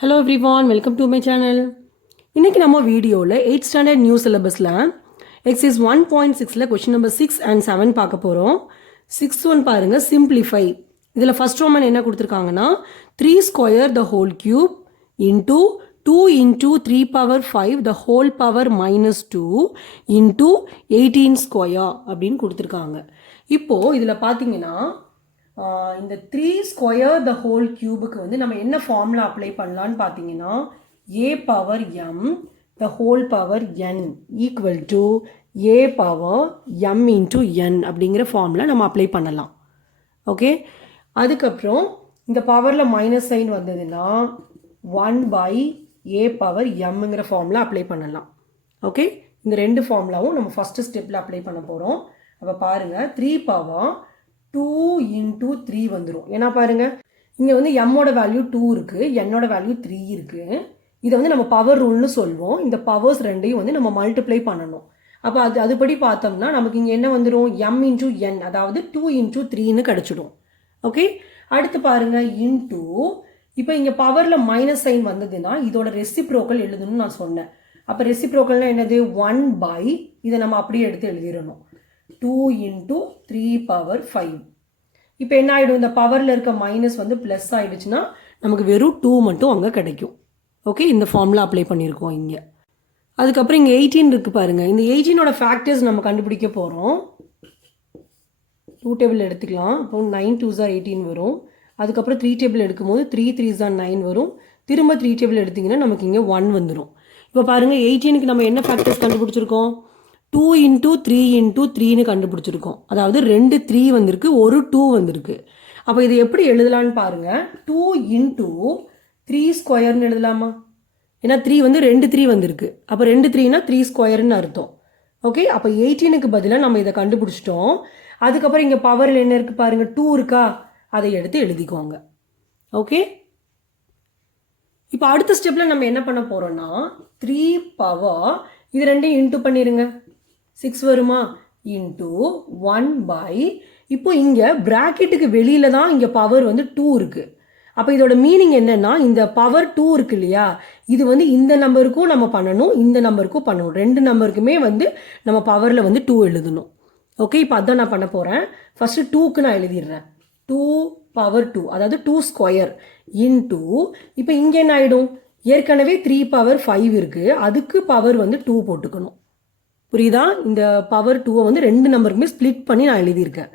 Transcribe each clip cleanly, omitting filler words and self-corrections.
Hello everyone, welcome to my channel. இன்னைக்கு நம்ம வீடியோவில் 8th ஸ்டாண்டர்ட் நியூ சிலபஸில் எக்ஸைஸ் 1.6ல் கொஷின் நம்பர் 6 and 7 பார்க்க போகிறோம். 6 பாருங்கள், சிம்பிளிஃபை. இதில் ஃபர்ஸ்ட் ரோமன் என்ன கொடுத்துருக்காங்கன்னா 3 square the whole cube into 2 into 3 power 5 the whole power minus 2 into 18 square அப்படின்னு கொடுத்துருக்காங்க. இப்போது இதில் பார்த்தீங்கன்னா இந்த 3 ஸ்கொயர் த ஹோல் கியூபுக்கு வந்து நம்ம என்ன ஃபார்முலா அப்ளை பண்ணலான்னு பார்த்தீங்கன்னா a power m the whole power n equal to a power m into n அப்படிங்கிற ஃபார்முலா நம்ம அப்ளை பண்ணலாம். ஓகே, அதுக்கப்புறம் இந்த பவரில் மைனஸ் சைன் வந்ததுன்னா 1 பை a பவர் mங்கிற ஃபார்முலா அப்ளை பண்ணலாம். ஓகே, இந்த ரெண்டு ஃபார்முலாவும் நம்ம ஃபஸ்ட்டு ஸ்டெப்பில் அப்ளை பண்ண போகிறோம். அப்போ பாருங்கள், 3 பவர் 2 into 3 வந்துடும். ஏன்னா பாருங்கள், இங்கே வந்து எம்மோட வேல்யூ 2 இருக்குது, என்னோட வேல்யூ 3 இருக்குது. இதை வந்து நம்ம பவர் ரூல்னு சொல்வோம். இந்த பவர்ஸ் ரெண்டையும் வந்து நம்ம மல்டிப்ளை பண்ணணும். அப்போ அதுபடி பார்த்தோம்னா நமக்கு இங்கே என்ன வந்துடும், m into n, அதாவது 2 into 3ன்னு கிடச்சிடும். ஓகே, அடுத்து பாருங்கள், இன்டூ, இப்போ இங்கே பவரில் மைனஸ் சைன் வந்ததுன்னா இதோட ரெசிப்ரோக்கல் எழுதணும்னு நான் சொன்னேன். அப்போ ரெசிப்ரோக்கல்னால் என்னது, 1 பை, இதை நம்ம அப்படியே எடுத்து எழுதிடணும், 2 into 3 power 5. இப்போ என்ன ஆகிடும், இந்த பவரில் இருக்க மைனஸ் வந்து ப்ளஸ் ஆகிடுச்சுன்னா நமக்கு வெறும் 2 மட்டும் அங்கே கிடைக்கும். ஓகே, இந்த ஃபார்முலா அப்ளை பண்ணியிருக்கோம் இங்கே. அதுக்கப்புறம் இங்கே 18 இருக்குது பாருங்கள். இந்த 18ஓட ஃபேக்டர்ஸ் நம்ம கண்டுபிடிக்க போகிறோம். 2 டேபிள் எடுத்துக்கலாம். அப்போ 9 2s are 18 வரும். அதுக்கப்புறம் 3 டேபிள் எடுக்கும்போது 3 3s are 9 வரும். திரும்ப 3 டேபிள் எடுத்திங்கன்னா நமக்கு இங்கே 1 வந்துடும். இப்போ பாருங்கள், 18க்கு நம்ம என்ன ஃபேக்டர்ஸ் கண்டுபிடிச்சிருக்கோம், 2 into 3 into 3ன்னு கண்டுபிடிச்சிருக்கோம். அதாவது 2 3 வந்திருக்கு, ஒரு 2 வந்திருக்கு. அப்போ இதை எப்படி எழுதலான்னு பாருங்கள், 2 into 3 ஸ்கொயர்னு எழுதலாமா? ஏன்னா 3 வந்து 2 3 வந்திருக்கு. அப்போ 2 3னா 3 ஸ்கொயர்னு அர்த்தம். ஓகே, அப்போ 18க்கு பதிலாக நம்ம இதை கண்டுபிடிச்சிட்டோம். அதுக்கப்புறம் இங்கே பவரில் என்ன இருக்குது பாருங்கள், 2 இருக்கா, அதை எடுத்து எழுதிக்கோங்க. ஓகே, இப்போ அடுத்த ஸ்டெப்பில் நம்ம என்ன பண்ண போகிறோம்னா 3 பவர், இது ரெண்டையும் இன்ட்டு பண்ணிடுங்க, 6 வருமா, இன்ட்டு 1 பை, இப்போ இங்கே ப்ராக்கெட்டுக்கு வெளியில் தான் இங்கே பவர் வந்து 2 இருக்குது. அப்போ இதோட மீனிங் என்னென்னா, இந்த பவர் 2 இருக்கு இல்லையா, இது வந்து இந்த நம்பருக்கும் நம்ம பண்ணணும், இந்த நம்பருக்கும் பண்ணணும், ரெண்டு நம்பருக்குமே வந்து நம்ம பவரில் வந்து 2 எழுதணும். ஓகே, இப்போ அதான் நான் பண்ண போகிறேன். ஃபஸ்ட்டு 2க்கு நான் எழுதிடுறேன், 2 பவர் 2, அதாவது 2 ஸ்கொயர் இன்ட்டு, இப்போ இங்கே என்ன ஆகிடும், ஏற்கனவே 3 பவர் 5 இருக்குது, அதுக்கு பவர் வந்து 2 போட்டுக்கணும். புரியுதா? இந்த பவர் 2வை வந்து ரெண்டு நம்பருக்குமே ஸ்ப்ளிட் பண்ணி நான் எழுதியிருக்கேன்.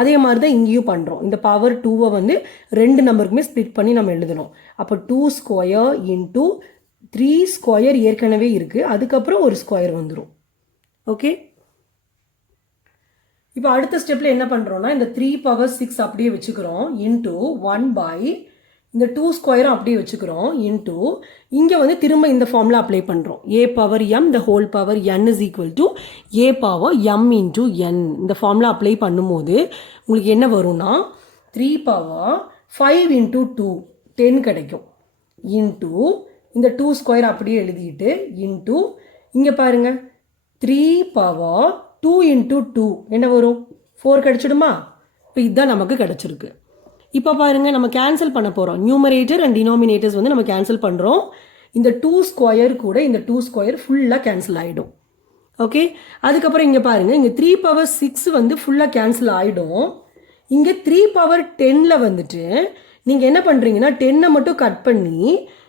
அதே மாதிரி தான் இங்கேயும் பண்ணுறோம். இந்த பவர் 2வை வந்து ரெண்டு நம்பருக்குமே ஸ்ப்ளிட் பண்ணி நம்ம எழுதணும். அப்போ 2 ஸ்கொயர் இன்ட்டு 3 ஸ்கொயர் ஏற்கனவே இருக்குது, அதுக்கப்புறம் ஒரு ஸ்கொயர் வந்துடும். ஓகே, இப்போ அடுத்த ஸ்டெப்பில் என்ன பண்ணுறோன்னா, இந்த 3 பவர் 6 அப்படியே வச்சுக்கிறோம், இன்ட்டு 1 பை, இந்த 2 ஸ்கொயரும் அப்படியே வச்சுக்கிறோம், இன்ட்டு இங்கே வந்து திரும்ப இந்த ஃபார்முலா அப்ளை பண்ணுறோம், a power m the whole power n is equal to a power m into n. இந்த ஃபார்முலா அப்ளை பண்ணும்போது உங்களுக்கு என்ன வரும்னா 3 பவர் 5 இன்ட்டு 2 10 கிடைக்கும், இன்ட்டு இந்த 2 ஸ்கொயர் அப்படியே எழுதிட்டு, இன்ட்டு இங்கே பாருங்கள் 3 பவர் 2 இன்ட்டு 2 என்ன வரும், 4 கிடைச்சிடுமா? இப்போ இதுதான் நமக்கு கிடச்சிருக்கு. இப்போ பாருங்கள், நம்ம கேன்சல் பண்ண போகிறோம். நியூமரேட்டர் அண்ட் டினாமினேட்டர்ஸ் வந்து நம்ம கேன்சல் பண்ணுறோம். இந்த 2 ஸ்கொயர் கூட இந்த 2 ஸ்கொயர் ஃபுல்லாக கேன்சல் ஆகிடும். ஓகே, அதுக்கப்புறம் இங்கே பாருங்கள், இங்கே 3 பவர் 6 வந்து ஃபுல்லாக கேன்சல் ஆகிடும். இங்கே 3 பவர் 10ல் வந்துட்டு நீங்கள் என்ன பண்ணுறீங்கன்னா 10ஐ மட்டும் கட் பண்ணி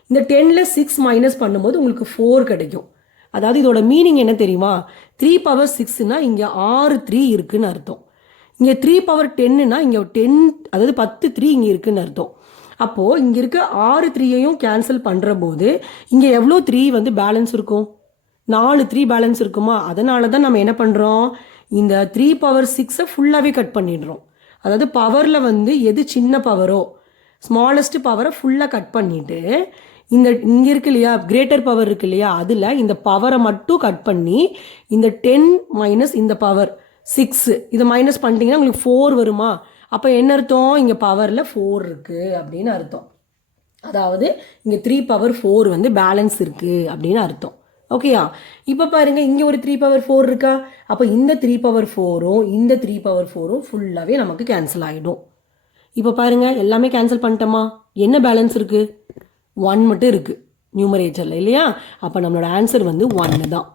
இந்த 10ல் 6 மைனஸ் பண்ணும்போது உங்களுக்கு 4 கிடைக்கும். அதாவது இதோட மீனிங் என்ன தெரியுமா, 3 பவர் 6னா இங்கே 6 3 இருக்குதுன்னு அர்த்தம். இங்கே 3 பவர் 10னா இங்கே 10, அதாவது 10 3 இங்கே இருக்குதுன்னு அர்த்தம். அப்போது இங்கே இருக்க 6 3ஐயும் கேன்சல் பண்ணுற போது இங்கே எவ்வளோ 3 வந்து பேலன்ஸ் இருக்கும், 4 3 பேலன்ஸ் இருக்குமா? அதனால தான் நம்ம என்ன பண்ணுறோம், இந்த 3 பவர் 6ஐ ஃபுல்லாகவே கட் பண்ணிடுறோம். அதாவது பவரில் வந்து எது சின்ன பவரோ ஸ்மாலஸ்ட் பவரை ஃபுல்லாக கட் பண்ணிவிட்டு, இந்த இங்கே இருக்கு இல்லையா கிரேட்டர் பவர் இருக்கு இல்லையா, அதில் இந்த பவரை மட்டும் கட் பண்ணி இந்த 10 மைனஸ் இந்த பவர் 6 இதை மைனஸ் பண்ணிட்டீங்கன்னா உங்களுக்கு 4 வருமா? அப்போ என்ன அர்த்தம், இங்கே பவரில் 4 இருக்குது அப்படின்னு அர்த்தம். அதாவது இங்கே 3 பவர் 4 வந்து பேலன்ஸ் இருக்குது அப்படின்னு அர்த்தம். ஓகேயா? இப்போ பாருங்கள், இங்கே ஒரு 3 பவர் 4 இருக்கா, அப்போ இந்த 3 பவர் 4ம் இந்த 3 பவர் 4ம் ஃபுல்லாகவே நமக்கு கேன்சல் ஆகிடும். இப்போ பாருங்கள், எல்லாமே கேன்சல் பண்ணிட்டோமா, என்ன பேலன்ஸ் இருக்குது, 1 மட்டும் இருக்குது நியூமரேட்டரில் இல்லையா. அப்போ நம்மளோட ஆன்சர் வந்து 1 தான்.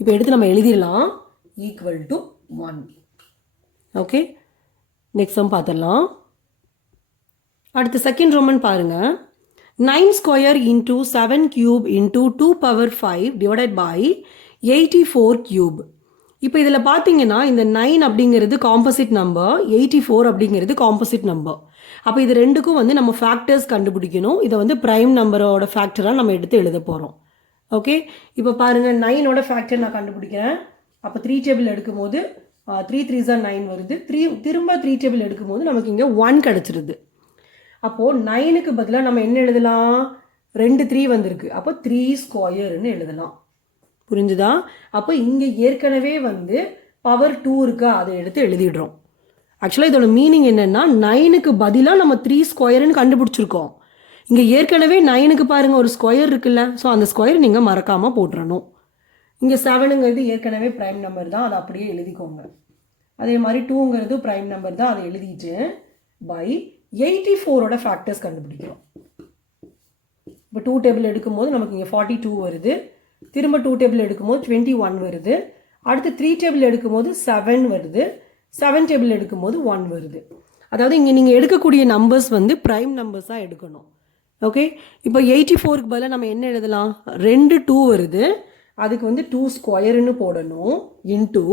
இப்போ எடுத்து நம்ம எழுதிடலாம் equal to 1. Okay, next sum பார்த்துடலாம். அடுத்து செகண்ட் ரோமன் பாருங்கள். 9 square into 7 cube into 2 power 5 divided by 84 cube. இப்போ இதில் பார்த்தீங்கன்னா இந்த 9 அப்படிங்கிறது காம்போசிட் நம்பர், 84 அப்படிங்கிறது காம்போசிட் நம்பர். அப்போ இது ரெண்டுக்கும் வந்து நம்ம ஃபேக்டர்ஸ் கண்டுபிடிக்கணும். இதை வந்து ப்ரைம் நம்பரோட ஃபேக்டராக நம்ம எடுத்து எழுத போகிறோம். ஓகே, இப்போ பாருங்கள் 9ஓட ஃபேக்டர் நான் கண்டுபிடிக்கிறேன். அப்போ 3 டேபிள் எடுக்கும்போது 3 3s 9 வருது. திரும்ப 3 டேபிள் எடுக்கும்போது நமக்கு இங்கே 1 கிடச்சிருது. அப்போது 9க்கு பதிலாக நம்ம என்ன எழுதலாம், 2 3 வந்திருக்கு. அப்போ 3 ஸ்கொயர்னு எழுதலாம். புரிஞ்சுதா? அப்போ இங்கே ஏற்கனவே வந்து பவர் 2 இருக்கா, அதை எடுத்து எழுதிடுறோம். ஆக்சுவலாக இதோட மீனிங் என்னென்னா 9க்கு பதிலாக நம்ம 3 ஸ்கொயர்னு கண்டுபிடிச்சிருக்கோம். இங்கே ஏற்கனவே 9க்கு பாருங்கள் ஒரு ஸ்கொயர் இருக்குல்ல, ஸோ அந்த ஸ்கொயர் நீங்கள் மறக்காமல் போட்டுறணும். இங்கே 7ங்கிறது ஏற்கனவே ப்ரைம் நம்பர் தான், அதை அப்படியே எழுதிக்கோங்க. அதே மாதிரி 2ங்கிறது ப்ரைம் நம்பர் தான், அதை எழுதிட்டு பை 84ஓட ஃபேக்டர்ஸ் கண்டுபிடிக்கிறோம். இப்போ 2 டேபிள் எடுக்கும்போது நமக்கு இங்கே 42 வருது. திரும்ப 2 டேபிள் எடுக்கும்போது 21 வருது. அடுத்து 3 டேபிள் எடுக்கும்போது 7 வருது. 7 டேபிள் எடுக்கும்போது 1 வருது. அதாவது இங்கே நீங்கள் எடுக்கக்கூடிய நம்பர்ஸ் வந்து ப்ரைம் நம்பர்ஸாக எடுக்கணும். ஓகே, இப்போ 84க்கு பதிலாக நம்ம என்ன எழுதலாம், 2 2 வருது, அதுக்கு வந்து 2 ஸ்கொயர்னு போடணும். இன்டூ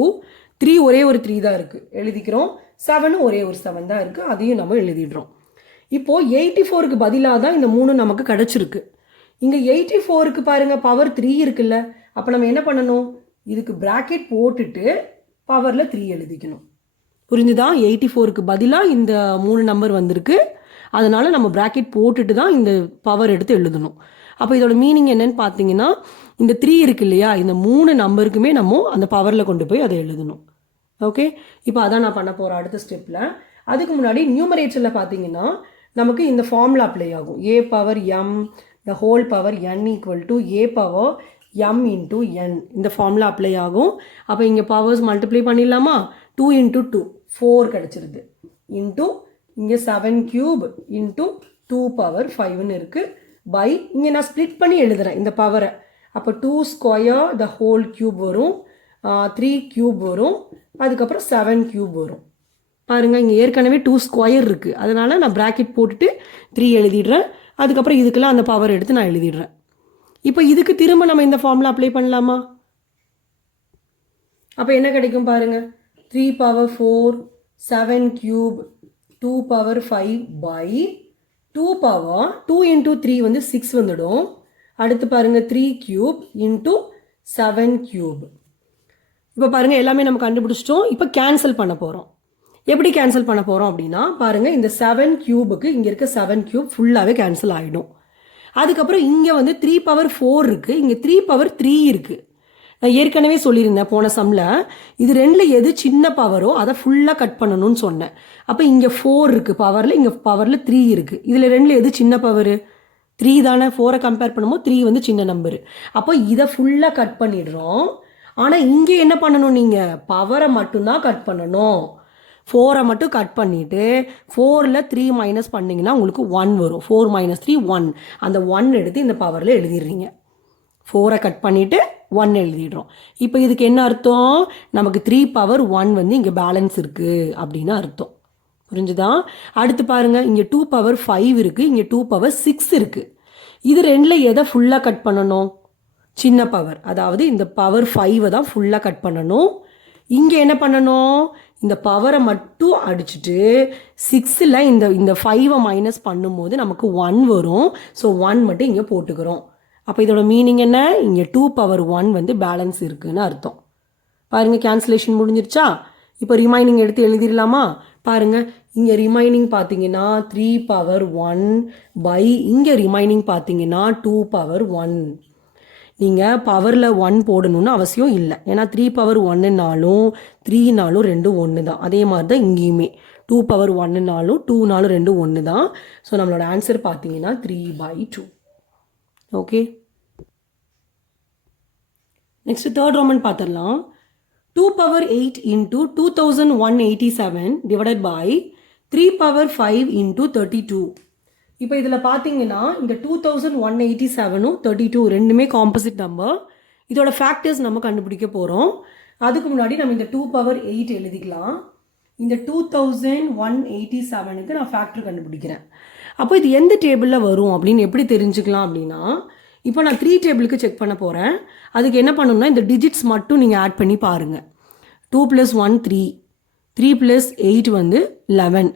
3 ஒரே ஒரு 3 தான் இருக்குது, எழுதிக்கிறோம். 7 ஒரே ஒரு 7 தான் இருக்குது, அதையும் நம்ம எழுதிடுறோம். இப்போது 84க்கு பதிலாக தான் இந்த 3 நமக்கு கிடச்சிருக்கு. இங்கே 84க்கு பாருங்கள் பவர் 3 இருக்குல்ல, அப்போ நம்ம என்ன பண்ணணும், இதுக்கு ப்ராக்கெட் போட்டுட்டு பவரில் 3 எழுதிக்கணும். புரிஞ்சுதா? 84க்கு பதிலாக இந்த 3 நம்பர் வந்திருக்கு, அதனால் நம்ம ப்ராக்கெட் போட்டுட்டு தான் இந்த பவர் எடுத்து எழுதணும். அப்போ இதோட மீனிங் என்னன்னு பார்த்தீங்கன்னா, இந்த 3 இருக்கு இல்லையா, இந்த 3 நம்பருக்குமே நம்ம அந்த பவரில் கொண்டு போய் அதை எழுதணும். ஓகே, இப்போ அதான் நான் பண்ண போகிறேன் அடுத்த ஸ்டெப்பில். அதுக்கு முன்னாடி நியூமரேட்டரில் பார்த்தீங்கன்னா நமக்கு இந்த ஃபார்முலா அப்ளை ஆகும். a power m the whole power n equal to a power m into n. இந்த ஃபார்முலா அப்ளை ஆகும். அப்போ இங்கே பவர்ஸ் மல்டிப்ளை பண்ணிடலாமா, 2 into 2 4 கிடச்சிருது. இன்ட்டு இங்கே 7 கியூப் இன்ட்டு 2 பவர் 5ன்னு இருக்குது. பை இங்கே நான் ஸ்ப்ளிட் பண்ணி எழுதுகிறேன் இந்த பவரை. அப்போ 2 ஸ்கொயர் த ஹோல் கியூப் வரும், 3 கியூப் வரும், அதுக்கப்புறம் 7 கியூப் வரும். பாருங்கள் இங்கே ஏற்கனவே 2 ஸ்கொயர் இருக்குது, அதனால் நான் ப்ராக்கெட் போட்டுட்டு 3 எழுதிடுறேன். அதுக்கப்புறம் இதுக்கெல்லாம் அந்த பவர் எடுத்து நான் எழுதிடுறேன். இப்போ இதுக்கு திரும்ப நம்ம இந்த ஃபார்முலா அப்ளை பண்ணலாமா? அப்போ என்ன கிடைக்கும் பாருங்கள், 3 power 4 7 cube 2 power 5 by 2 power 2 into 3 வந்து 6 வந்துடும். அடுத்து பாருங்கள் 3 கியூப் இன்ட்டு 7 கியூப். இப்போ பாருங்கள் எல்லாமே நம்ம கண்டுபிடிச்சிட்டோம். இப்போ கேன்சல் பண்ண போகிறோம். எப்படி கேன்சல் பண்ண போகிறோம் அப்படின்னா பாருங்கள், இந்த 7 கியூபுக்கு இங்கே இருக்க 7 கியூப் ஃபுல்லாகவே கேன்சல் ஆகிடும். அதுக்கப்புறம் இங்கே வந்து 3 பவர் 4 இருக்குது, இங்கே 3 பவர் 3 இருக்குது. நான் ஏற்கனவே சொல்லியிருந்தேன் போன சம்மில், இது ரெண்டில் எது சின்ன பவரோ அதை ஃபுல்லாக கட் பண்ணணும்னு சொன்னேன். அப்போ இங்கே 4 இருக்குது பவரில், இங்கே பவரில் 3 இருக்குது. இதில் ரெண்டில் எது சின்ன பவர், 3 தானே. 4 கம்பேர் பண்ணும்போது 3 வந்து சின்ன நம்பரு. அப்போ இதை ஃபுல்லாக கட் பண்ணிடுறோம். ஆனால் இங்கே என்ன பண்ணணும், நீங்கள் பவரை மட்டும்தான் கட் பண்ணணும். 4 மட்டும் கட் பண்ணிவிட்டு 4ல் 3 மைனஸ் பண்ணிங்கன்னா உங்களுக்கு 1 வரும். 4 மைனஸ் 3 1. அந்த 1 எடுத்து இந்த பவரில் எழுதிடுறீங்க. 4 கட் பண்ணிவிட்டு 1 எழுதிடுறோம். இப்போ இதுக்கு என்ன அர்த்தம், நமக்கு 3 பவர் 1 வந்து இங்கே பேலன்ஸ் இருக்குது அப்படின்னு அர்த்தம். புரிஞ்சுதா? அடுத்து பாருங்கள், இங்கே 2 பவர் 5 இருக்குது, இங்கே 2 பவர் 6 இருக்குது. இது ரெண்டில் எதை ஃபுல்லாக கட் பண்ணணும், சின்ன பவர், அதாவது இந்த பவர் 5 தான் ஃபுல்லாக கட் பண்ணணும். இங்கே என்ன பண்ணணும், இந்த பவரை மட்டும் அடிச்சுட்டு 6ல் இந்த 5 மைனஸ் பண்ணும்போது நமக்கு 1 வரும். ஸோ 1 மட்டும் இங்கே போட்டுக்கிறோம். அப்போ இதோட மீனிங் என்ன, இங்கே 2 பவர் 1 வந்து பேலன்ஸ் இருக்குதுன்னு அர்த்தம். பாருங்கள் கேன்சலேஷன் முடிஞ்சிருச்சா? இப்போ ரிமைனிங் எடுத்து எழுதிடலாமா? பாருங்கள் இங்கே ரிமைனிங் பார்த்தீங்கன்னா 3 பவர் 1 பை இங்கே ரிமைனிங் பார்த்தீங்கன்னா 2 பவர் 1. நீங்கள் பவரில் 1 போடணுன்னு அவசியம் இல்லை, ஏன்னா 3 பவர் 1னாலும் 3னாலும் ரெண்டும் ஒன்று தான். அதே மாதிரி தான் இங்கேயுமே 2 பவர் 1னாலும் 2னாலும் ரெண்டும் ஒன்று தான். ஸோ நம்மளோட ஆன்சர் பார்த்தீங்கன்னா 3/2. ஓகே, நெக்ஸ்ட் தேர்ட் ரோமன் பார்த்துடலாம். 2 power 8 into 2187 divided by 3 power 5 into 32. இப்போ இதில் பார்த்தீங்கன்னா இந்த 2187ம் 32 ரெண்டுமே காம்போசிட் நம்பர். இதோட ஃபேக்டர்ஸ் நம்ம கண்டுபிடிக்க போகிறோம். அதுக்கு முன்னாடி நம்ம இந்த 2 பவர் 8 எழுதிக்கலாம். இந்த 2187க்கு நான் ஃபேக்டர் கண்டுபிடிக்கிறேன். அப்போ இது எந்த டேபிளில் வரும் அப்படின்னு எப்படி தெரிஞ்சுக்கலாம் அப்படின்னா, இப்போ நான் 3 டேபிளுக்கு செக் பண்ண போகிறேன். அதுக்கு என்ன பண்ணணும்னா இந்த டிஜிட்ஸ் மட்டும் நீங்கள் ஆட் பண்ணி பாருங்கள். 2 + 1 3, 3 + 8 வந்து 11,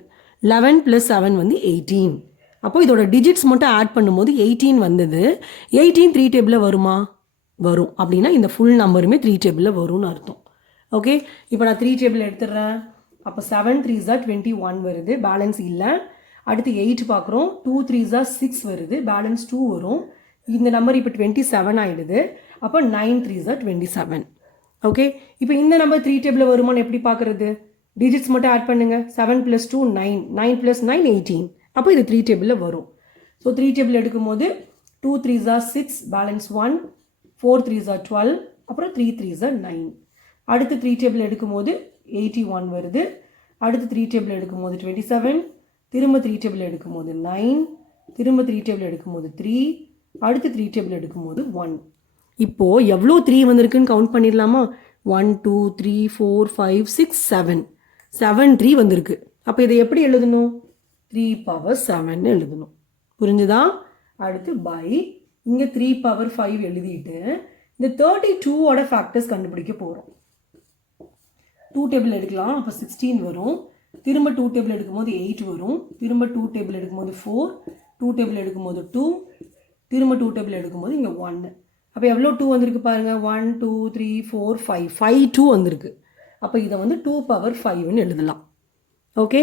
11 + 7 வந்து 18. அப்போ இதோட டிஜிட்ஸ் மட்டும் ஆட் பண்ணும்போது 18 வந்தது. 18 3 டேபிளில் வருமா? வரும். அப்படின்னா இந்த ஃபுல் நம்பருமே 3 டேபிளில் வரும்னு அர்த்தம். ஓகே, இப்போ நான் 3 டேபிள் எடுத்துடுறேன். அப்போ 7 3s are 21 வருது, பேலன்ஸ் இல்லை. அடுத்து 8 பார்க்குறோம். 2 3s are 6 வருது, பேலன்ஸ் 2 வரும். இந்த நம்பர் இப்போ 27 ஆகிடுது. அப்போ 9 3s are 27. ஓகே, இப்போ இந்த நம்பர் 3 டேபிளில் வருமானு எப்படி பார்க்குறது? டிஜிட்ஸ் மட்டும் ஆட் பண்ணுங்க. 7 + 2 9, 9 + 9 18. அப்போ இது 3 டேபிளில் வரும். ஸோ 3 டேபிள் எடுக்கும்போது 2 3s are 6, balance 1, 4 3s are 12, அப்புறம் 3 3s are 9. அடுத்து 3 டேபிள் எடுக்கும்போது 81 வருது. அடுத்து 3 டேபிள் எடுக்கும்போது 27, திரும்ப 3 டேபிள் எடுக்கும்போது 9, திரும்ப 3 டேபிள் எடுக்கும்போது 3, அடுத்து 3 டேபிள் எடுக்கும்போது 1. இப்போது எவ்வளோ 3 வந்திருக்குன்னு கவுண்ட் பண்ணிடலாமா? 1 2 3 4 5 6 7, 7 3 வந்திருக்கு. அப்போ இதை எப்படி எழுதணும்? 3 power 7 எழுதணும். புரிஞ்சுதா? அடுத்து பை இங்கே 3 power 5 எழுதிட்டு இந்த 32ஓட ஃபேக்டர்ஸ் கண்டுபிடிக்க போகிறோம். 2 டேபிள் எடுக்கலாம். அப்போ 16 வரும். திரும்ப 2 டேபிள் எடுக்கும்போது 8 வரும். திரும்ப 2 டேபிள் எடுக்கும்போது 4, 2 டேபிள் எடுக்கும்போது 2, திரும்ப 2 டேபிள் எடுக்கும்போது இங்கே 1. அப்போ எவ்வளோ 2 வந்திருக்கு பாருங்கள்? 1 2 3 4 5, 5 2 வந்திருக்கு. அப்போ இதை வந்து 2 power 5ன்னு எழுதலாம். ஓகே,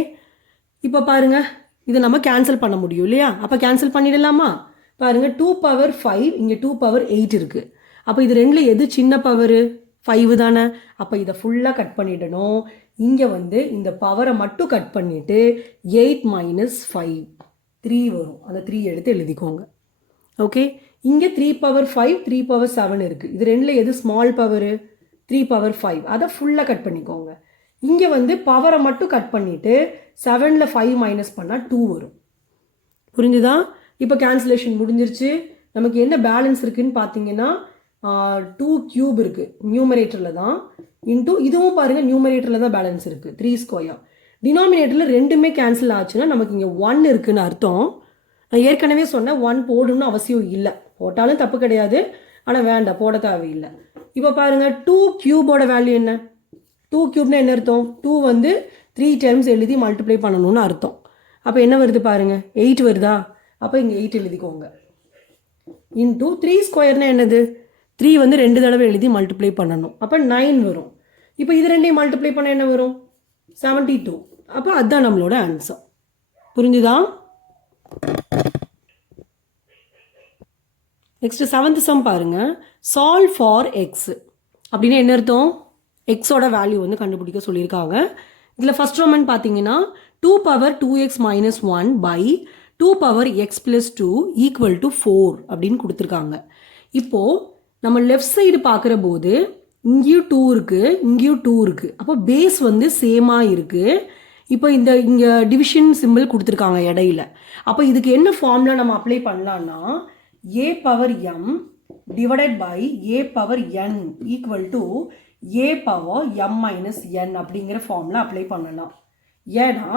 இப்போ பாருங்கள், இதை நம்ம கேன்சல் பண்ண முடியும் இல்லையா? அப்போ கேன்சல் பண்ணிடலாமா? பாருங்கள், 2 power 5 இங்கே 2 power 8 இருக்குது. அப்போ இது ரெண்டில் எது சின்ன பவரு? 5 தானே. அப்போ இதை ஃபுல்லாக கட் பண்ணிடணும். இங்கே வந்து இந்த பவரை மட்டும் கட் பண்ணிவிட்டு 8 - 5 3 வரும். அந்த 3 எடுத்து எழுதிக்கோங்க. ஓகே, இங்கே 3 power 5 3 power 7 இருக்குது. இது ரெண்டில் எது ஸ்மால் பவரு? 3 power 5. அதை ஃபுல்லாக கட் பண்ணிக்கோங்க. இங்கே வந்து பவரை மட்டும் கட் பண்ணிவிட்டு 7ல் 5 மைனஸ் பண்ணால் 2 வரும். புரிஞ்சுதா? இப்போ கேன்சலேஷன் முடிஞ்சிருச்சு. நமக்கு என்ன பேலன்ஸ் இருக்குதுன்னு பார்த்தீங்கன்னா 2 கியூப் இருக்குது நியூமரேட்டரில் தான். இன்டூ இதுவும் பாருங்கள் நியூமரேட்டரில் தான் பேலன்ஸ் இருக்குது 3 ஸ்கொயர். டினாமினேட்டரில் ரெண்டுமே கேன்சல் ஆச்சுன்னா நமக்கு இங்கே 1 இருக்குதுன்னு அர்த்தம். நான் ஏற்கனவே சொன்னேன் 1 போடணும்னு அவசியம் இல்லை. போட்டாலும் தப்பு கிடையாது, ஆனால் வேண்டாம், போட தேவையில்லை. இப்போ பாருங்கள் 2 கியூபோட வேல்யூ என்ன? 2 கியூப்னா என்ன அர்த்தம்? 2 வந்து 3 டைம்ஸ் எழுதி மல்டிப்ளை பண்ணணும்னு அர்த்தம். அப்போ என்ன வருது பாருங்கள்? 8 வருதா? அப்போ இங்கே 8 எழுதிக்கோங்க. இன்டூ 3 ஸ்கொயர்னா என்னது? 3 வந்து 2 தடவை எழுதி மல்டிப்ளை பண்ணணும். அப்போ 9 வரும். இப்போ இது ரெண்டையும் மல்டிப்ளை பண்ண என்ன வரும்? 72. அப்போ அதுதான் நம்மளோட ஆன்சர். புரிஞ்சுதா? நெக்ஸ்ட் 7th சம் பாருங்க. சால்வ் ஃபார் எக்ஸ் அப்படின்னா என்ன அர்த்தம்? எக்ஸோட வேல்யூ வந்து கண்டுபிடிக்க சொல்லியிருக்காங்க. இதில் ஃபர்ஸ்ட் ரோமன் பார்த்தீங்கன்னா 2 power 2x - 1 by 2 power x + 2 = 4 அப்படின்னு கொடுத்துருக்காங்க. இப்போது நம்ம லெஃப்ட் சைடு பார்க்குற போது இங்கேயும் 2 இருக்குது, இங்கேயும் 2 இருக்குது. அப்போ பேஸ் வந்து சேமாக இருக்குது. இப்போ இங்கே டிவிஷன் சிம்பிள் கொடுத்துருக்காங்க இடையில. அப்போ இதுக்கு என்ன ஃபார்முலா நம்ம அப்ளை பண்ணலான்னா a power m divided by a power n = a power m minus n அப்படிங்கிற ஃபார்முலா அப்ளை பண்ணலாம். ஏன்னா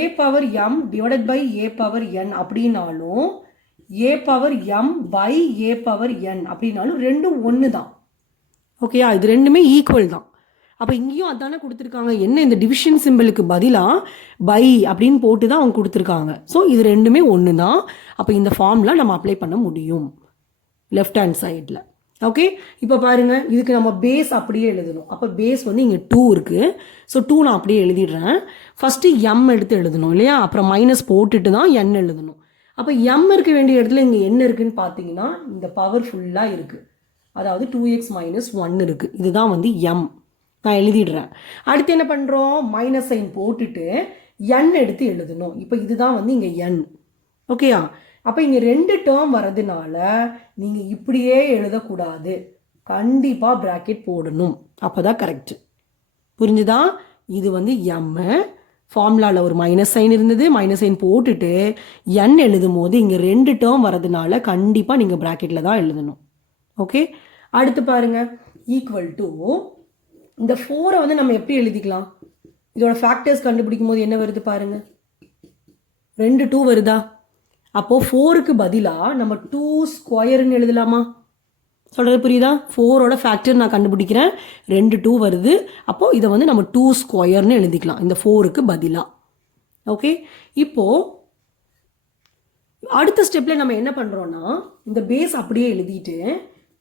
a power m divided by a power n அப்படின்னாலும் a power m by a power n அப்படின்னாலும் ரெண்டும் ஒன்று தான். ஓகேயா? இது ரெண்டுமே ஈக்குவல் தான். அப்போ இங்கேயும் அதானே கொடுத்துருக்காங்க. என்ன இந்த டிவிஷன் சிம்பிளுக்கு பதிலாக பை அப்படின்னு போட்டு தான் அவங்க கொடுத்துருக்காங்க. ஸோ இது ரெண்டுமே ஒன்று தான். அப்போ இந்த ஃபார்முலா நம்ம அப்ளை பண்ண முடியும் லெஃப்ட் ஹேண்ட் சைடில். ஓகே, இப்போ பாருங்கள், இதுக்கு நம்ம பேஸ் அப்படியே எழுதணும். அப்போ பேஸ் வந்து இங்கே 2 இருக்குது. ஸோ 2 நான் அப்படியே எழுதிடுறேன். ஃபஸ்ட்டு எம் எடுத்து எழுதணும் இல்லையா? அப்புறம் மைனஸ் போட்டுட்டு தான் என் எழுதணும். அப்போ எம் இருக்க வேண்டிய இடத்துல இங்கே என்ன இருக்குதுன்னு பார்த்தீங்கன்னா இந்த பவர் ஃபுல்லாக இருக்குது. அதாவது 2x - 1 இருக்குது. இதுதான் வந்து எம். நான் எழுதிடுறேன். அடுத்து என்ன பண்ணுறோம்? மைனஸ் சைன் போட்டுட்டு என் எடுத்து எழுதணும். இப்போ இதுதான் வந்து இங்கே என். ஓகேயா? அப்போ இங்கே 2 டேர்ம் வரதுனால நீங்கள் இப்படியே எழுதக்கூடாது, கண்டிப்பாக ப்ராக்கெட் போடணும். அப்போ தான் கரெக்டு. புரிஞ்சுதா? இது வந்து எம்மு, ஃபார்முலாவில் ஒரு மைனஸ் சைன் இருந்தது, மைனஸ் சைன் போட்டுட்டு என் எழுதும் போது இங்கே 2 டேர்ம் வரதுனால கண்டிப்பாக நீங்கள் ப்ராக்கெட்டில் தான் எழுதணும். ஓகே, அடுத்து பாருங்க, ஈக்குவல் டு இந்த 4 வந்து நம்ம எப்படி எழுதிக்கலாம்? இதோட ஃபேக்டர்ஸ் கண்டுபிடிக்கும் போது என்ன வருது பாருங்க, 2 2 வருதா? அப்போது 4க்கு பதிலாக நம்ம 2 ஸ்கொயர்னு எழுதலாமா? சொல்கிறது புரியுதா? 4ஓட ஃபேக்டர் நான் கண்டுபிடிக்கிறேன், 2 2 வருது. அப்போது இதை வந்து நம்ம 2 ஸ்கொயர்னு எழுதிக்கலாம் இந்த 4க்கு பதிலாக. ஓகே, இப்போது அடுத்த ஸ்டெப்பில் நம்ம என்ன பண்ணுறோன்னா, இந்த பேஸ் அப்படியே எழுதிட்டு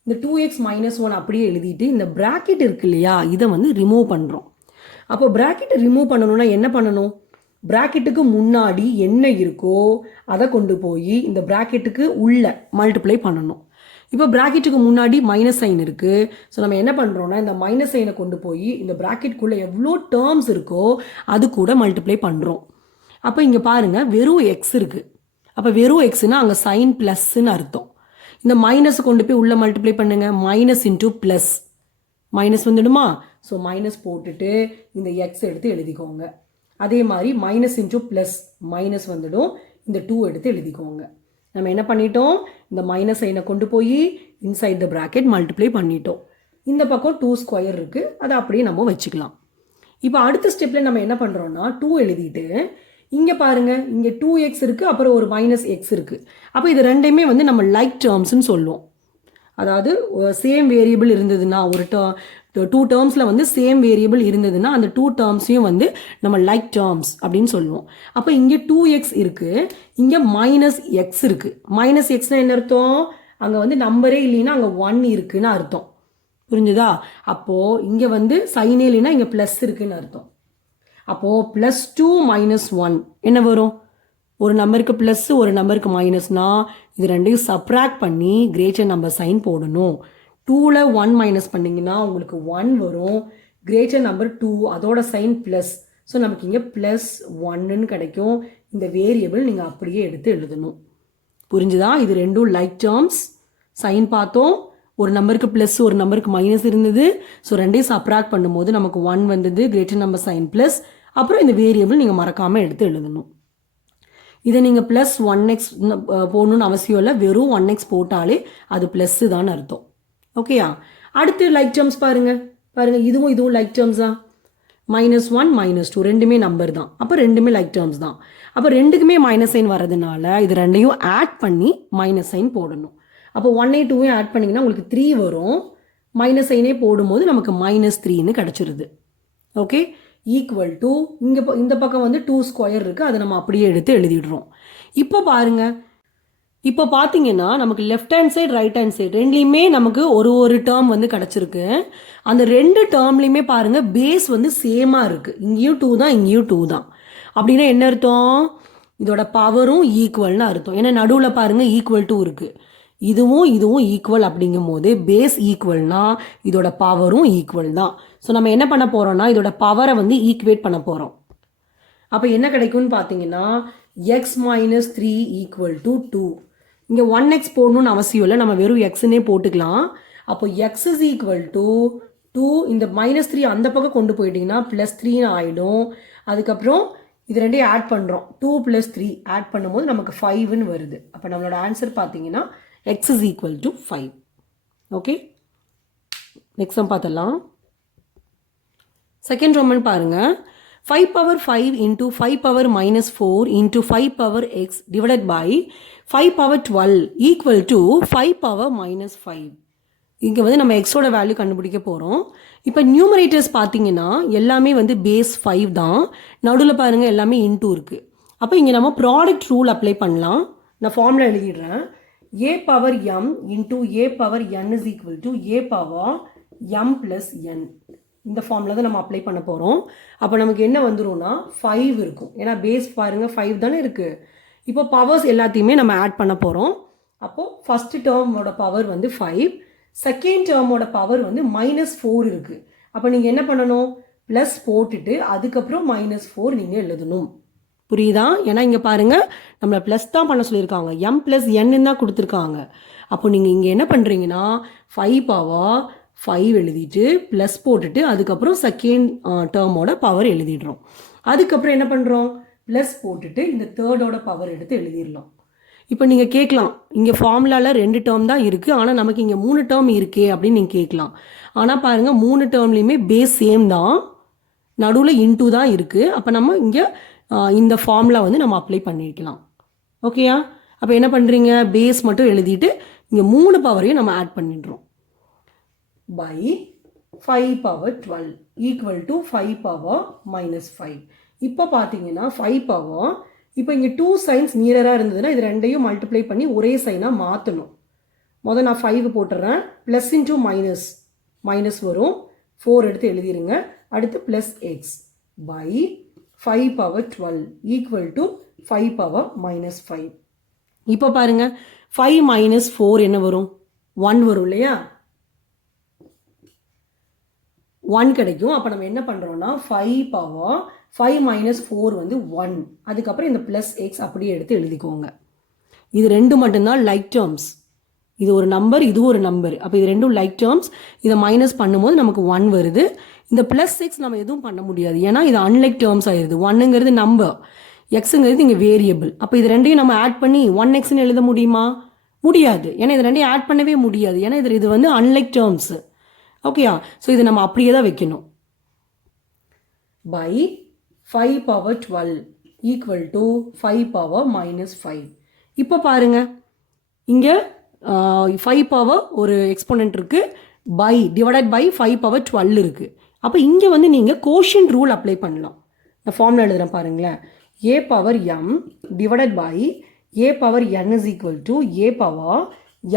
இந்த 2x - 1 அப்படியே எழுதிட்டு இந்த ப்ராக்கெட் இருக்கு இல்லையா, இதை வந்து ரிமூவ் பண்ணுறோம். அப்போ ப்ராக்கெட்டை ரிமூவ் பண்ணணும்னா என்ன பண்ணணும்? ப்ராக்கெட்டுக்கு முன்னாடி என்ன இருக்கோ அதை கொண்டு போய் இந்த ப்ராக்கெட்டுக்கு உள்ள மல்டிப்ளை பண்ணணும். இப்போ ப்ராக்கெட்டுக்கு முன்னாடி மைனஸ் சைன் இருக்குது. ஸோ நம்ம என்ன பண்ணுறோன்னா, இந்த மைனஸ் சைனை கொண்டு போய் இந்த ப்ராக்கெட்டுக்குள்ளே எவ்வளோ டேர்ம்ஸ் இருக்கோ அது கூட மல்டிப்ளை பண்ணுறோம். அப்போ இங்கே பாருங்கள், வெறும் எக்ஸ் இருக்குது. அப்போ வெறும் எக்ஸ்னால் அங்கே சைன் ப்ளஸ்ன்னு அர்த்தம். இந்த மைனஸை கொண்டு போய் உள்ளே மல்டிப்ளை பண்ணுங்கள், மைனஸ் இன்ட்டு ப்ளஸ், மைனஸ் வந்துடுமா? ஸோ மைனஸ் போட்டுட்டு இந்த எக்ஸ் எடுத்து எழுதிக்கோங்க. அதே மாதிரி மைனஸ் இன்ட்டு ப்ளஸ், மைனஸ் வந்துடும், இந்த 2 எடுத்து எழுதிக்கோங்க. நம்ம என்ன பண்ணிட்டோம், இந்த மைனஸ் சைனை கொண்டு போய் இன்சைட் த ப்ராக்கெட் மல்டிப்ளை பண்ணிட்டோம். இந்த பக்கம் 2 ஸ்கொயர் இருக்குது, அதை அப்படியே நம்ம வச்சுக்கலாம். இப்போ அடுத்த ஸ்டெப்பில் நம்ம என்ன பண்ணுறோன்னா, 2 எழுதிட்டு இங்கே பாருங்கள், இங்கே 2x இருக்குது, அப்புறம் ஒரு மைனஸ் எக்ஸ் இருக்குது. அப்போ இது ரெண்டையுமே வந்து நம்ம லைக் டேர்ம்ஸ்ன்னு சொல்லுவோம். அதாவது சேம் வேரியபிள் இருந்ததுன்னா, ஒரு 2 டேர்ம்ஸில் வந்து சேம் வேரியபிள் இருந்ததுன்னா அந்த 2 டேர்ம்ஸையும் வந்து நம்ம லைக் டேர்ம்ஸ் அப்படின்னு சொல்லுவோம். அப்போ இங்கே 2x இருக்குது, இங்கே மைனஸ் எக்ஸ் இருக்குது. மைனஸ் எக்ஸ்னால் என்ன அர்த்தம்? அங்கே வந்து நம்பரே இல்லைன்னா அங்கே 1 இருக்குன்னு அர்த்தம். புரிஞ்சுதா? அப்போது இங்கே வந்து சைனே இல்லைன்னா இங்கே ப்ளஸ் இருக்குன்னு அர்த்தம். அப்போது +2 - 1 என்ன வரும்? ஒரு நம்பருக்கு ப்ளஸ், ஒரு நம்பருக்கு மைனஸ்னா இது ரெண்டையும் சப்ராக்ட் பண்ணி கிரேட்டர் நம்பர் சைன் போடணும். 2ல் 1 மைனஸ் பண்ணிங்கன்னா உங்களுக்கு 1 வரும். கிரேட்டர் நம்பர் 2 அதோட சைன் ப்ளஸ். ஸோ நமக்கு இங்கே +1ன்னு கிடைக்கும். இந்த வேரியபிள் நீங்கள் அப்படியே எடுத்து எழுதணும். புரிஞ்சுதா? இது ரெண்டும் லைக் டேர்ம்ஸ். சைன் பார்த்தோம், ஒரு நம்பருக்கு ப்ளஸ், ஒரு நம்பருக்கு மைனஸ் இருந்தது. ஸோ ரெண்டையும் சப்ராக்ட் பண்ணும்போது நமக்கு 1 வந்தது, கிரேட்டர் நம்பர் சைன் ப்ளஸ். அப்புறம் இந்த வேரியபிள் நீங்கள் மறக்காமல் எடுத்து எழுதணும். இதை நீங்கள் +1x போடணுன்னு அவசியம் இல்லை, வெறும் 1x போட்டாலே அது ப்ளஸ்ஸு தான் அர்த்தம். ஓகேயா? அடுத்து லைக் டேர்ம்ஸ் பாருங்கள், இதுவும் லைக் டேர்ம்ஸ் தான். -1 -2 ரெண்டுமே நம்பர் தான். அப்போ ரெண்டுமே லைக் டேர்ம்ஸ் தான். அப்போ ரெண்டுக்குமே மைனஸ் சைன் வர்றதுனால இது ரெண்டையும் ஆட் பண்ணி மைனஸ் சைன் போடணும். அப்போ 1ஐயும் 2ஐயும் ஆட் பண்ணிங்கன்னா உங்களுக்கு 3 வரும். மைனஸ் சைனே போடும்போது நமக்கு -3ன்னு கிடச்சிருது. ஓகே, ஈக்குவல் டு இங்கே இந்த பக்கம் வந்து 2 ஸ்கொயர் இருக்குது, அதை நம்ம அப்படியே எடுத்து எழுதிடுறோம். இப்போ பாருங்கள், இப்போ பார்த்தீங்கன்னா நமக்கு left hand side right hand side ரெண்டுலேயுமே நமக்கு ஒரு டேர்ம் வந்து கிடச்சிருக்கு. அந்த 2 டேர்ம்லேயுமே பாருங்கள் பேஸ் வந்து சேமாக இருக்குது. இங்கேயும் 2 தான், இங்கேயும் 2 தான். அப்படின்னா என்ன அர்த்தம்? இதோட பவரும் ஈக்குவல்னு அர்த்தம். ஏன்னா நடுவில் பாருங்கள் ஈக்குவல் டு இருக்குது. இதுவும் ஈக்குவல் அப்படிங்கும் போது பேஸ் ஈக்குவல்னா இதோட பவரும் ஈக்குவல் தான். ஸோ நம்ம என்ன பண்ண போகிறோம்னா இதோட பவரை வந்து ஈக்குவேட் பண்ண போகிறோம். அப்போ என்ன கிடைக்கும்னு பார்த்தீங்கன்னா x - 3 = 2. இங்கே 1x போடணும்னு அவசியம் இல்லை, நம்ம வெறும் எக்ஸ்ன்னே போட்டுக்கலாம். அப்போ x = 2. இந்த -3 அந்த பக்கம் கொண்டு போயிட்டிங்கன்னா +3ன்னு ஆகிடும். அதுக்கப்புறம் இது ரெண்டையும் ஆட் பண்ணுறோம், 2 + 3 ஆட் பண்ணும்போது நமக்கு 5ன்னு வருது. அப்போ நம்மளோட ஆன்சர் பார்த்தீங்கன்னா x = 5. ஓகே, நெக்ஸ்ட் சம் பார்த்தலாம். செகண்ட் ரோமன் பாருங்கள். 5^5 × 5^-4 × 5^x divided by 5^12 = 5^-5. இங்கே வந்து நம்ம எக்ஸோட வேல்யூ கண்டுபிடிக்க போகிறோம். இப்போ நியூமரேட்டர்ஸ் பார்த்தீங்கன்னா எல்லாமே வந்து பேஸ் 5 தான். நடுவில் பாருங்கள் எல்லாமே இன்டூ இருக்குது. அப்போ இங்கே நம்ம ப்ராடக்ட் ரூல் அப்ளை பண்ணலாம். நான் formula எழுதிடுறேன். a power m into a power n is equal to a power m plus n. இந்த ஃபார்முலா தான் நம்ம அப்ளை பண்ண போகிறோம். அப்போ நமக்கு என்ன வந்துடும்னா 5 இருக்கும். ஏன்னா பேஸ் பாருங்கள் 5 தானே இருக்குது. இப்போ பவர்ஸ் எல்லாத்தையுமே நம்ம ஆட் பண்ண போகிறோம். அப்போது ஃபஸ்ட்டு டேர்மோட பவர் வந்து 5, செகண்ட் டேர்மோட பவர் வந்து -4 இருக்குது. அப்போ நீங்கள் என்ன பண்ணணும், ப்ளஸ் போட்டுட்டு அதுக்கப்புறம் -4 நீங்கள் எழுதணும். புரியுதா? ஏன்னா இங்கே பாருங்கள் நம்மளை ப்ளஸ் தான் பண்ண சொல்லியிருக்காங்க, m + n தான் கொடுத்துருக்காங்க. அப்போ நீங்கள் இங்கே என்ன பண்ணுறீங்கன்னா 5^5 எழுதிட்டு ப்ளஸ் போட்டுட்டு அதுக்கப்புறம் செகண்ட் டேர்மோட பவர் எழுதிடுறோம். அதுக்கப்புறம் என்ன பண்ணுறோம், ப்ளஸ் போட்டுட்டு இந்த தேர்டோட பவர் எடுத்து எழுதிடலாம். இப்போ நீங்கள் கேட்கலாம், இங்கே ஃபார்முலாவில் 2 டேர்ம் தான் இருக்குது, ஆனால் நமக்கு இங்கே 3 டேர்ம் இருக்கே அப்படின்னு நீங்கள் கேட்கலாம். ஆனால் பாருங்கள் 3 டேர்ம்லேயுமே பேஸ் சேம் தான், நடுவில் இன்டூ தான் இருக்குது. அப்போ நம்ம இங்கே இந்த ஃபார்முலா வந்து நம்ம அப்ளை பண்ணிக்கலாம். ஓகேயா? அப்போ என்ன பண்ணுறீங்க, பேஸ் மட்டும் எழுதிட்டு இங்கே 3 பவரையும் நம்ம ஆட் பண்ணிடுறோம். By 5 power 12 equal to 5 power minus 5. இப்போ பார்த்தீங்கன்னா 5 பவர், இப்போ இங்கே 2 சைன்ஸ் நியராக இருந்ததுன்னா இது ரெண்டையும் மல்டிப்ளை பண்ணி ஒரே சைனாக மாற்றணும். முதல் நான் 5 போட்டுறேன், ப்ளஸ் இன்டூ மைனஸ், மைனஸ் வரும், 4 எடுத்து எழுதிருங்க. அடுத்து plus x by 5 power 12 equal to 5 power minus 5. இப்போ பாருங்கள் 5 மைனஸ் 4 என்ன வரும், 1 வரும் இல்லையா, 1 கிடைக்கும். அப்போ நம்ம என்ன பண்ணுறோம்னா 5 பவர் 5 மைனஸ் 4 வந்து 1, அதுக்கப்புறம் இந்த ப்ளஸ் எக்ஸ் அப்படியே எடுத்து எழுதிக்கோங்க. இது ரெண்டு மட்டும்தான் லைக் டேர்ம்ஸ், இது ஒரு நம்பர் இது ஒரு நம்பர். அப்போ இது ரெண்டும் லைக் டேர்ம்ஸ். இதை மைனஸ் பண்ணும்போது நமக்கு 1 வருது. இந்த ப்ளஸ் எக்ஸ் நம்ம எதுவும் பண்ண முடியாது, ஏன்னா இது அன்லைக் டேர்ம்ஸ் ஆயிடுது. 1ங்கிறது நம்பர், எக்ஸுங்கிறது இங்கே வேரியபிள். அப்போ இது ரெண்டையும் நம்ம ஆட் பண்ணி 1xன்னு எழுத முடியுமா, முடியாது. ஏன்னா இது ரெண்டையும் ஆட் பண்ணவே முடியாது, ஏன்னா இது வந்து அன்லைக் டேர்ம்ஸு. ஓகேயா? ஸோ இதை நம்ம அப்படியே தான் வைக்கணும். By 5 power 12 equal to 5 power minus 5. இப்போ பாருங்க இங்கே 5 பவர் ஒரு எக்ஸ்போனன்ட் இருக்குது, பை டிவைடட் பை 5 பவர் 12 இருக்குது. அப்போ இங்கே வந்து நீங்கள் கோஷியன்ட் ரூல் அப்ளை பண்ணலாம். நான் ஃபார்முலா எழுதுகிறேன் பாருங்களேன், a power m divided by a power n is equal to a power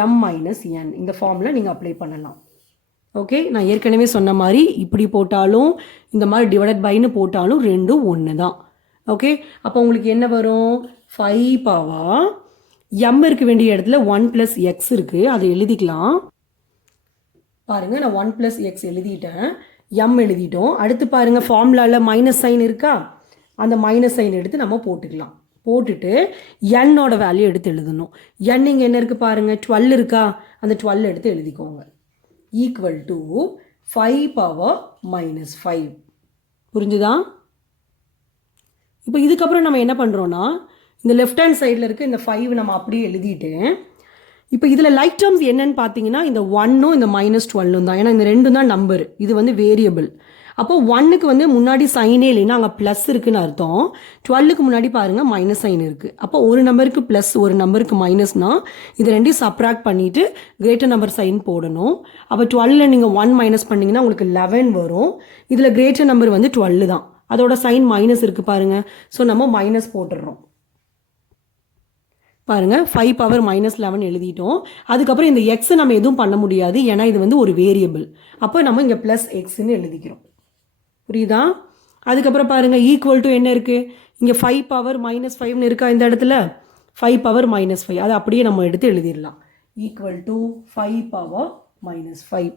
m minus n. இந்த ஃபார்முலா நீங்கள் அப்ளை பண்ணலாம். ஓகே, நான் ஏற்கனவே சொன்ன மாதிரி இப்படி போட்டாலும் இந்த மாதிரி டிவைடட் பைன்னு போட்டாலும் ரெண்டும் ஒன்று தான். ஓகே, அப்போ உங்களுக்கு என்ன வரும், 5 பவர் m இருக்க வேண்டிய இடத்துல 1 ப்ளஸ் எக்ஸ் இருக்குது, அதை எழுதிக்கலாம். பாருங்கள் நான் 1 ப்ளஸ் எக்ஸ் எழுதிட்டேன், m எழுதிட்டோம். அடுத்து பாருங்கள் ஃபார்முலாவில் மைனஸ் சைன் இருக்கா, அந்த மைனஸ் சைன் எடுத்து நம்ம போட்டுக்கலாம். போட்டுட்டு என்னோட வேல்யூ எடுத்து எழுதணும். n இங்கே என்ன இருக்குது பாருங்கள், 12 இருக்கா, அந்த 12 எடுத்து எழுதிக்கோங்க. Equal to 5 power minus 5. புரிஞ்சுதா? இப்போ இதுக்கப்புறம் நம்ம என்ன பண்ணுறோன்னா, இந்த லெஃப்ட் ஹேண்ட் சைடில் இருக்க இந்த 5 நம்ம அப்படியே எழுதிட்டு, இப்போ இதில் லைக் டேர்ம்ஸ் என்னன்னு பார்த்தீங்கன்னா இந்த 1ம் இந்த மைனஸ் 12 தான், ஏன்னா இந்த ரெண்டும் தான் நம்பர், இது வந்து வேரியபிள். அப்போது 1க்கு வந்து முன்னாடி சைனே இல்லைன்னா அங்கே ப்ளஸ் இருக்குன்னு அர்த்தம். 12க்கு முன்னாடி பாருங்கள் மைனஸ் சைன் இருக்குது. அப்போ ஒரு நம்பருக்கு ப்ளஸ் ஒரு நம்பருக்கு மைனஸ்னால் இது ரெண்டையும் சப்ராக்ட் பண்ணிவிட்டு கிரேட்டர் நம்பர் சைன் போடணும். அப்போ 12ல் நீங்கள் 1 மைனஸ் பண்ணிங்கன்னா உங்களுக்கு 11 வரும். இதில் கிரேட்டர் நம்பர் வந்து 12 தான், அதோட சைன் மைனஸ் இருக்குது பாருங்கள். ஸோ நம்ம மைனஸ் போட்டுடுறோம். பாருங்கள் 5 பவர் மைனஸ் 11 எழுதிட்டோம். அதுக்கப்புறம் இந்த எக்ஸை நம்ம எதுவும் பண்ண முடியாது, ஏன்னா இது வந்து ஒரு வேரியபிள். அப்போ நம்ம இங்கே ப்ளஸ் எக்ஸ்ன்னு எழுதிக்கிறோம். புரியுதா? அதுக்கப்புறம் பாருங்கள் ஈக்குவல் டு என்ன இருக்குது, இங்கே 5 பவர் மைனஸ் 5ன்னு இருக்கா, இந்த இடத்துல 5 பவர் மைனஸ் 5, அதை அப்படியே நம்ம எடுத்து எழுதிடலாம். Equal to 5 power minus 5.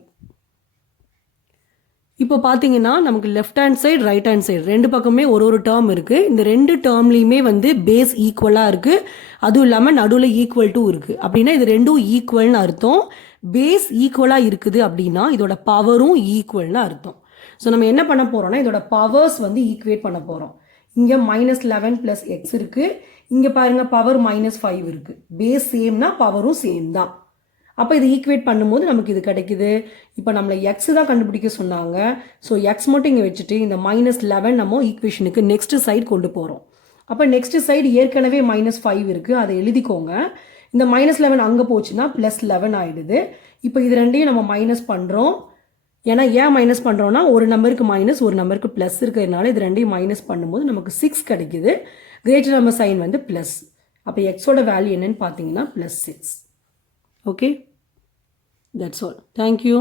இப்போ பார்த்தீங்கன்னா நமக்கு left hand side right hand side ரெண்டு பக்கமே ஒரு டேர்ம் இருக்குது. இந்த ரெண்டு டேர்ம்லேயுமே வந்து பேஸ் ஈக்குவலாக இருக்குது, அதுவும் இல்லாமல் நடுவில் ஈக்குவல் டு இருக்குது. அப்படின்னா இது ரெண்டும் ஈக்குவல்னு அர்த்தம். பேஸ் ஈக்குவலாக இருக்குது அப்படின்னா இதோட பவரும் ஈக்குவல்னு அர்த்தம். ஸோ நம்ம என்ன பண்ண போகிறோம்னா இதோட பவர்ஸ் வந்து ஈக்குவேட் பண்ண போகிறோம். இங்கே மைனஸ் 11 ப்ளஸ் எக்ஸ் இருக்குது, இங்கே பாருங்கள் பவர் மைனஸ் 5 இருக்குது. பேஸ் சேம்னா பவரும் சேம் தான். அப்போ இது ஈக்குவேட் பண்ணும்போது நமக்கு இது கிடைக்குது. இப்போ நம்மளை எக்ஸ் தான் கண்டுபிடிக்க சொன்னாங்க. ஸோ எக்ஸ் மட்டும் இங்கே வச்சுட்டு இந்த மைனஸ் 11 நம்ம ஈக்குவேஷனுக்கு நெக்ஸ்ட் சைடு கொண்டு போகிறோம். அப்போ நெக்ஸ்ட் சைடு ஏற்கனவே மைனஸ் 5 இருக்குது, அதை எழுதிக்கோங்க. இந்த மைனஸ் 11 அங்கே போச்சுன்னா ப்ளஸ் 11 ஆகிடுது. இப்போ இது ரெண்டையும் நம்ம மைனஸ் பண்ணுறோம். ஏன்னா ஏன் மைனஸ் பண்ணுறோன்னா ஒரு நம்பருக்கு மைனஸ் ஒரு நம்பருக்கு ப்ளஸ் இருக்கிறதுனால இது ரெண்டையும் மைனஸ் பண்ணும்போது நமக்கு 6 கிடைக்குது. கிரேட்டர் நம்பர் சைன் வந்து ப்ளஸ். அப்போ எக்ஸோட வேல்யூ என்னன்னு பார்த்தீங்கன்னா +6. Okay, that's all. Thank you.